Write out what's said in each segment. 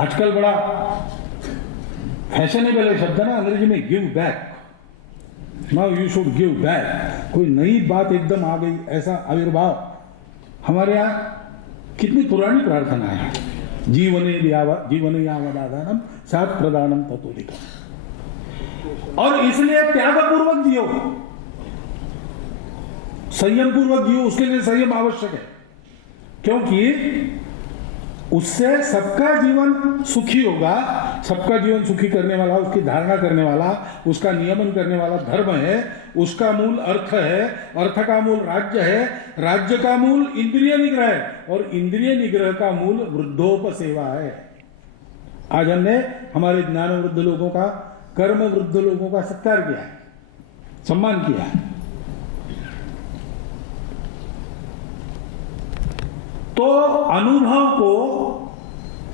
आजकल बड़ा फैशनेबल है शब्द ना अंग्रेजी में, give back. Now you should give back. कोई नई बात एकदम आ गई, ऐसा आविर्भाव। हमारे यहाँ कितनी पुरानी प्रार्थना है, जीवने यावदादानम सात प्रदानम ततोदिकम। और इसलिए त्यागपूर्वक जियो, संयम पूर्वक जियो। उसके लिए संयम आवश्यक है, क्योंकि उससे सबका जीवन सुखी होगा। सबका जीवन सुखी करने वाला, उसकी धारणा करने वाला, उसका नियमन करने वाला धर्म है। उसका मूल अर्थ है, अर्थ का मूल राज्य है, राज्य का मूल इंद्रिय निग्रह है, और इंद्रिय निग्रह का मूल वृद्धोपसेवा है। आज हमने हमारे ज्ञान वृद्ध लोगों का, कर्म वृद्ध लोगों का सत्कार किया है, सम्मान किया है। तो अनुभव को,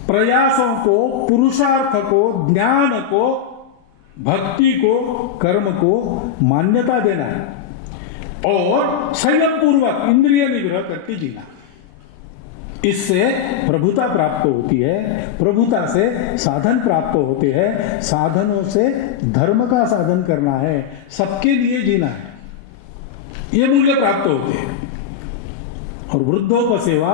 प्रयासों को, पुरुषार्थ को, ज्ञान को, भक्ति को, कर्म को मान्यता देना है और संयम पूर्वक इंद्रिय निग्रह करके जीना। इससे प्रभुता प्राप्त होती है, प्रभुता से साधन प्राप्त होते हैं, साधनों से धर्म का साधन करना है, सबके लिए जीना है, ये मूल्य प्राप्त होते हैं। और वृद्धोपसेवा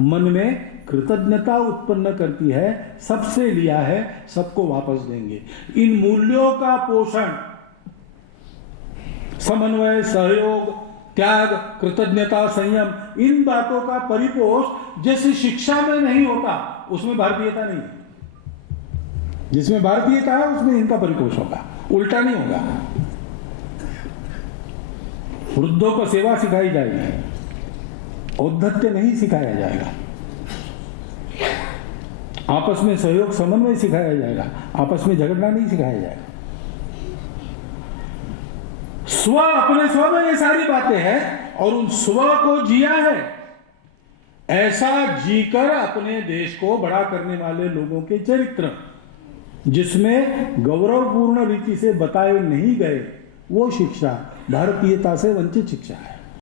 मन में कृतज्ञता उत्पन्न करती है, सबसे लिया है, सबको वापस देंगे। इन मूल्यों का पोषण, समन्वय, सहयोग, त्याग, कृतज्ञता, संयम, इन बातों का परिपोष जैसे शिक्षा में नहीं होता, उसमें भारतीयता नहीं है। जिसमें भारतीयता है उसमें इनका परिपोष होगा, उल्टा नहीं होगा। वृद्धों को सेवा सिखाई जाएगी, औद्धत्य नहीं सिखाया जाएगा। आपस में सहयोग समन्वय सिखाया जाएगा, आपस में झगड़ना नहीं सिखाया जाएगा। स्व, अपने स्व में ये सारी बातें हैं, और उन स्व को जिया है। ऐसा जीकर अपने देश को बड़ा करने वाले लोगों के चरित्र, जिसमें गौरवपूर्ण रीति से बताए नहीं गए, वो शिक्षा भारतीयता से वंचित शिक्षा है।